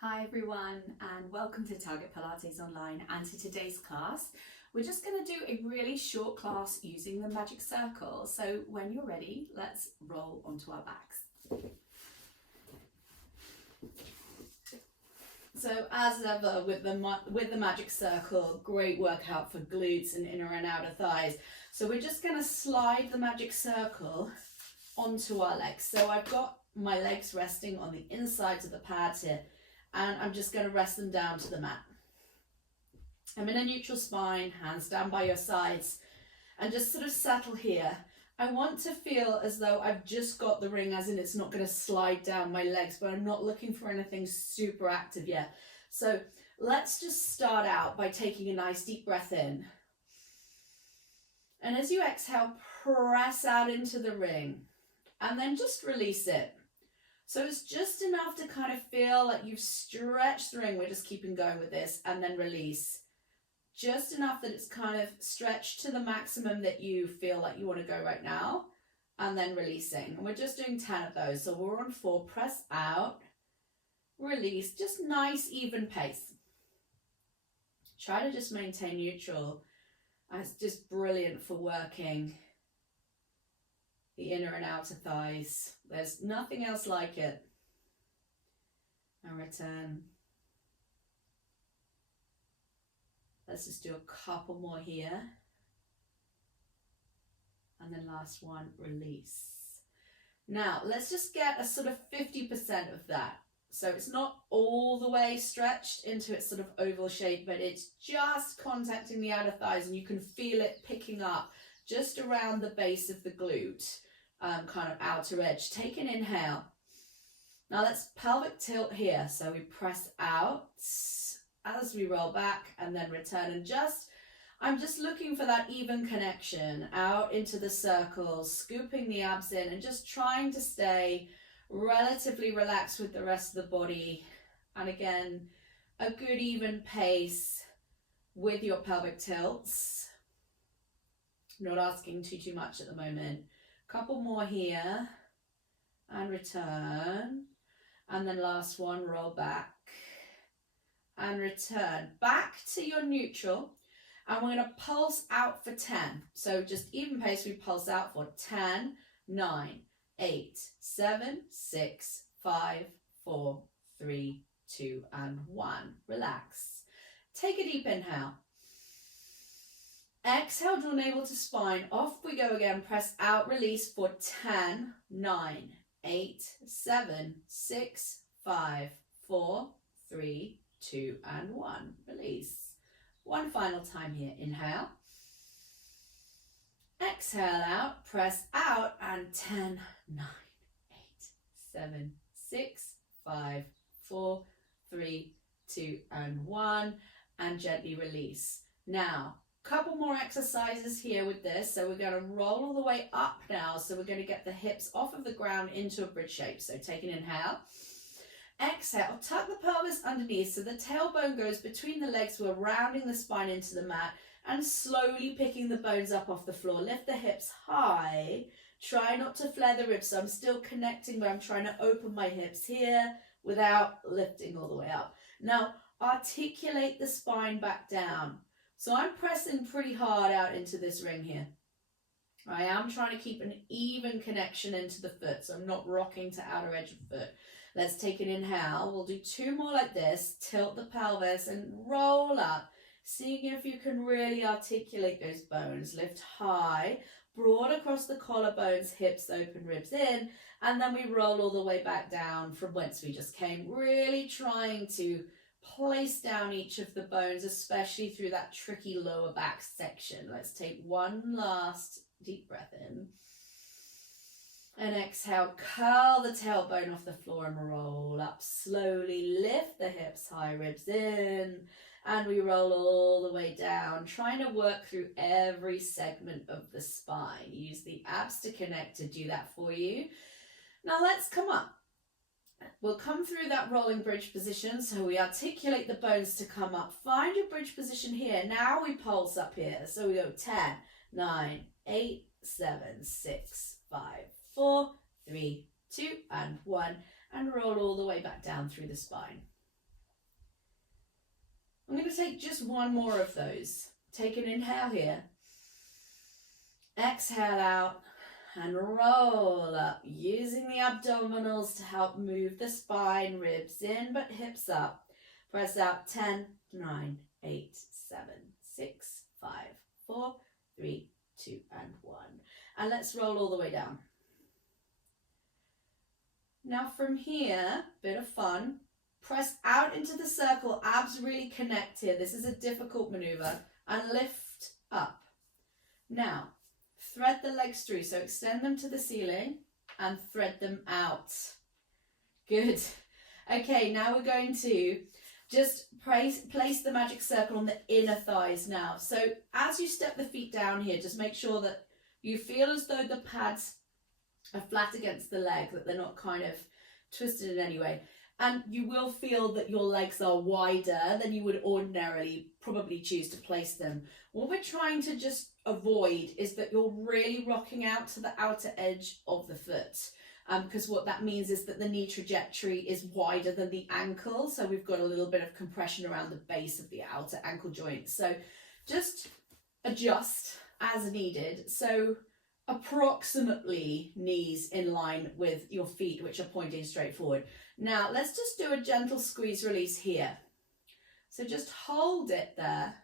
Hi everyone, and welcome to Target Pilates Online. And to today's class, we're just going to do a really short class using the magic circle. So when you're ready, let's roll onto our backs. So as ever with the magic circle, great workout for glutes and inner and outer thighs. So we're just going to slide the magic circle onto our legs. So I've got my legs resting on the insides of the pads here, and I'm just going to rest them down to the mat. I'm in a neutral spine, hands down by your sides, and just sort of settle here. I want to feel as though I've just got the ring, as in it's not going to slide down my legs, but I'm not looking for anything super active yet. So let's just start out by taking a nice deep breath in. And as you exhale, press out into the ring and then just release it. So it's just enough to kind of feel like you've stretched the ring. We're just keeping going with this, and then release. Just enough that it's kind of stretched to the maximum that you feel like you want to go right now, and then releasing. And we're just doing 10 of those. So we're on 4, press out, release, just nice even pace. Try to just maintain neutral. It's just brilliant for working the inner and outer thighs. There's nothing else like it. And return. Let's just do a couple more here. And then last one, release. Now, let's just get a sort of 50% of that. So it's not all the way stretched into its sort of oval shape, but it's just contacting the outer thighs, and you can feel it picking up just around the base of the glute, kind of outer edge. Take an inhale. Now let's pelvic tilt here. So we press out as we roll back and then return, and I'm just looking for that even connection out into the circles, scooping the abs in and just trying to stay relatively relaxed with the rest of the body. And again, a good even pace with your pelvic tilts. Not asking too much at the moment. Couple more here and return. And then last one, roll back and return back to your neutral, and we're going to pulse out for 10. So just even pace, we pulse out for 10, 9, 8, 7, 6, 5, 4, 3, 2, and 1. Relax. Take a deep inhale. Exhale, draw navel to spine. Off we go again. Press out, release for 10, 9, 8, 7, 6, 5, 4, 3, 2, and 1. Release. One final time here. Inhale. Exhale out. Press out, and 10, 9, 8, 7, 6, 5, 4, 3, 2, and 1. And gently release. Now, couple more exercises here with this. So we're going to roll all the way up now. So we're going to get the hips off of the ground into a bridge shape. So take an inhale. Exhale, tuck the pelvis underneath so the tailbone goes between the legs. We're rounding the spine into the mat and slowly picking the bones up off the floor. Lift the hips high. Try not to flare the ribs. So I'm still connecting, but I'm trying to open my hips here without lifting all the way up. Now, articulate the spine back down. So I'm pressing pretty hard out into this ring here. I am trying to keep an even connection into the foot, so I'm not rocking to outer edge of foot. Let's take an inhale. We'll do 2 more like this. Tilt the pelvis and roll up. Seeing if you can really articulate those bones. Lift high, broad across the collarbones, hips open, ribs in. And then we roll all the way back down from whence we just came. Really trying to place down each of the bones, especially through that tricky lower back section. Let's take one last deep breath in. And exhale, curl the tailbone off the floor and roll up slowly. Lift the hips high, ribs in, and we roll all the way down, trying to work through every segment of the spine. Use the abs to connect to do that for you. Now let's come up. We'll come through that rolling bridge position, so we articulate the bones to come up. Find your bridge position here. Now we pulse up here. So we go 10, 9, 8, 7, 6, 5, 4, 3, 2, and 1. And roll all the way back down through the spine. I'm going to take just one more of those. Take an inhale here. Exhale out and roll up, using the abdominals to help move the spine, ribs in, but hips up. Press out 10, 9, 8, 7, 6, 5, 4, 3, 2, and 1. And let's roll all the way down. Now from here, bit of fun. Press out into the circle, abs really connect here. This is a difficult maneuver. And lift up. Now, thread the legs through. So extend them to the ceiling and thread them out. Good. Okay, now we're going to just place the magic circle on the inner thighs now. So as you step the feet down here, just make sure that you feel as though the pads are flat against the leg, that they're not kind of twisted in any way. And you will feel that your legs are wider than you would ordinarily probably choose to place them. What we're trying to just avoid is that you're really rocking out to the outer edge of the foot. Because what that means is that the knee trajectory is wider than the ankle. So we've got a little bit of compression around the base of the outer ankle joint. So just adjust as needed. So approximately knees in line with your feet, which are pointing straight forward. Now let's just do a gentle squeeze release here. So just hold it there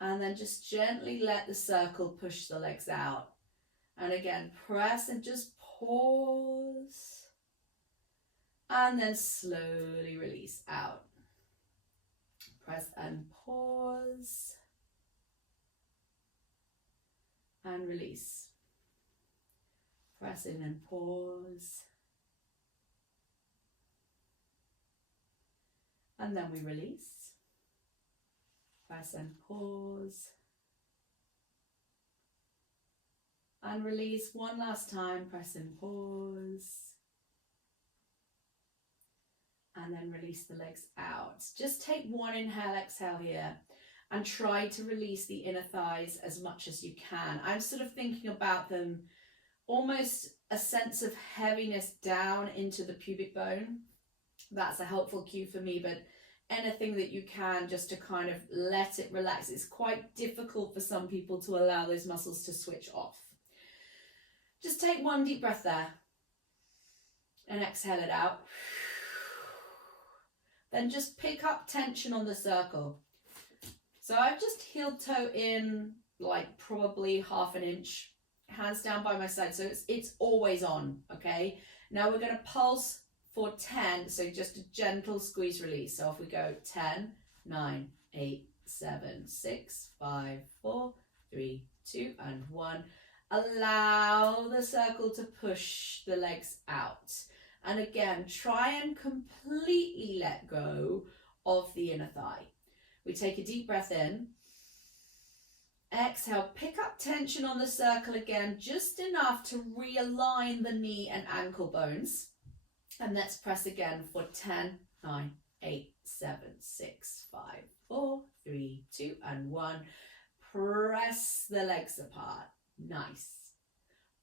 and then just gently let the circle push the legs out. And again, press and just pause and then slowly release out. Press and pause and release. Press in and pause. And then we release. Press and pause. And release one last time. Press and pause. And then release the legs out. Just take one inhale, exhale here. And try to release the inner thighs as much as you can. I'm sort of thinking about them almost a sense of heaviness down into the pubic bone. That's a helpful cue for me, but anything that you can just to kind of let it relax. It's quite difficult for some people to allow those muscles to switch off. Just take one deep breath there and exhale it out. Then just pick up tension on the circle. So I've just heel toe in like probably ½ inch, hands down by my side. So it's always on, okay? Now we're going to pulse for 10, so just a gentle squeeze release. So if we go 10, 9, 8, 7, 6, 5, 4, 3, 2, and 1. Allow the circle to push the legs out. And again, try and completely let go of the inner thigh. We take a deep breath in. Exhale, pick up tension on the circle again, just enough to realign the knee and ankle bones. And let's press again for 10, 9, 8, 7, 6, 5, 4, 3, 2, and 1. Press the legs apart. Nice.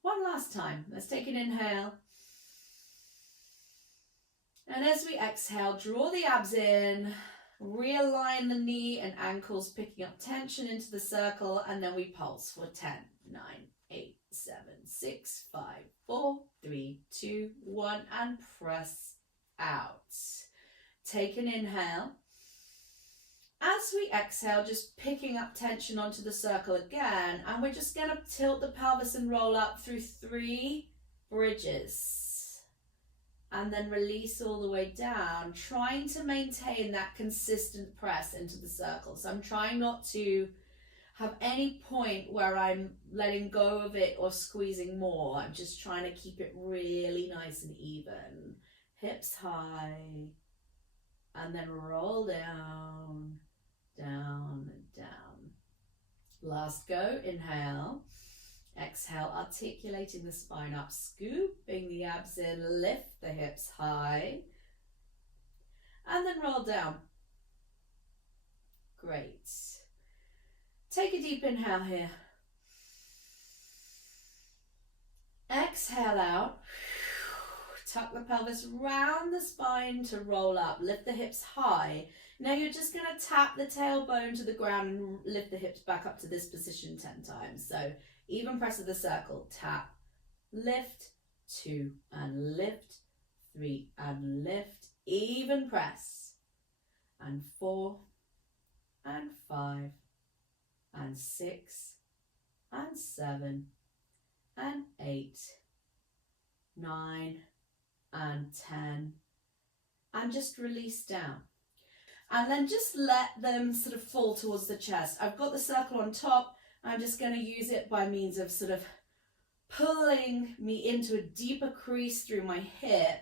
One last time. Let's take an inhale. And as we exhale, draw the abs in, realign the knee and ankles, picking up tension into the circle, and then we pulse for 10, 9, 8, 7, 6, 5, 4, 3, 2, 1, and press out. Take an inhale. As we exhale, just picking up tension onto the circle again, and we're just going to tilt the pelvis and roll up through 3 bridges. And then release all the way down, trying to maintain that consistent press into the circle. So I'm trying not to have any point where I'm letting go of it or squeezing more. I'm just trying to keep it really nice and even. Hips high, and then roll down, down, and down. Last go, inhale. Exhale, articulating the spine up, scooping the abs in, lift the hips high, and then roll down. Great. Take a deep inhale here. Exhale out. tuck the pelvis round the spine to roll up, lift the hips high. Now you're just going to tap the tailbone to the ground and lift the hips back up to this position 10 times. So even press of the circle, tap, lift, 2 and lift, 3 and lift, even press, and 4 and 5 and 6 and 7 and 8, 9 and 10, and just release down. And then just let them sort of fall towards the chest. I've got the circle on top. I'm just going to use it by means of sort of pulling me into a deeper crease through my hip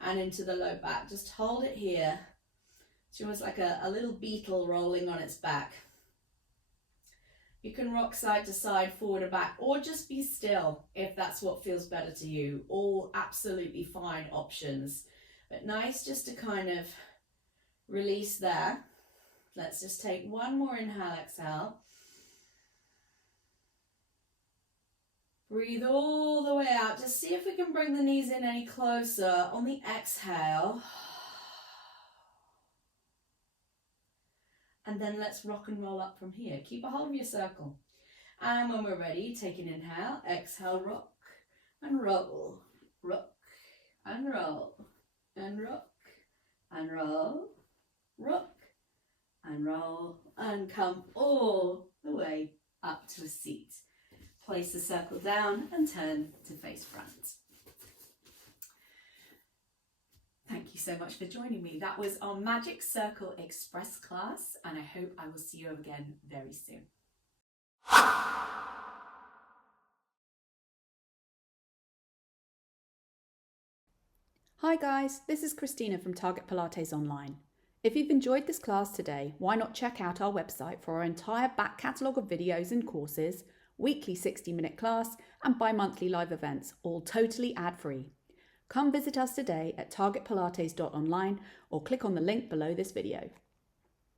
and into the low back. Just hold it here. It's almost like a little beetle rolling on its back. You can rock side to side, forward and back, or just be still if that's what feels better to you. All absolutely fine options. But nice just to kind of release there. Let's just take one more inhale, exhale. Breathe all the way out. Just see if we can bring the knees in any closer on the exhale. And then let's rock and roll up from here. Keep a hold of your circle. And when we're ready, take an inhale, exhale, rock and roll, rock and roll, and rock and roll, rock and roll, and come all the way up to a seat. Place the circle down and turn to face front. Thank you so much for joining me. That was our Magic Circle Express class, and I hope I will see you again very soon. Hi guys, this is Christina from Target Pilates Online. If you've enjoyed this class today, why not check out our website for our entire back catalogue of videos and courses, weekly 60-minute class and bi-monthly live events, all totally ad-free. Come visit us today at targetpilates.online or click on the link below this video.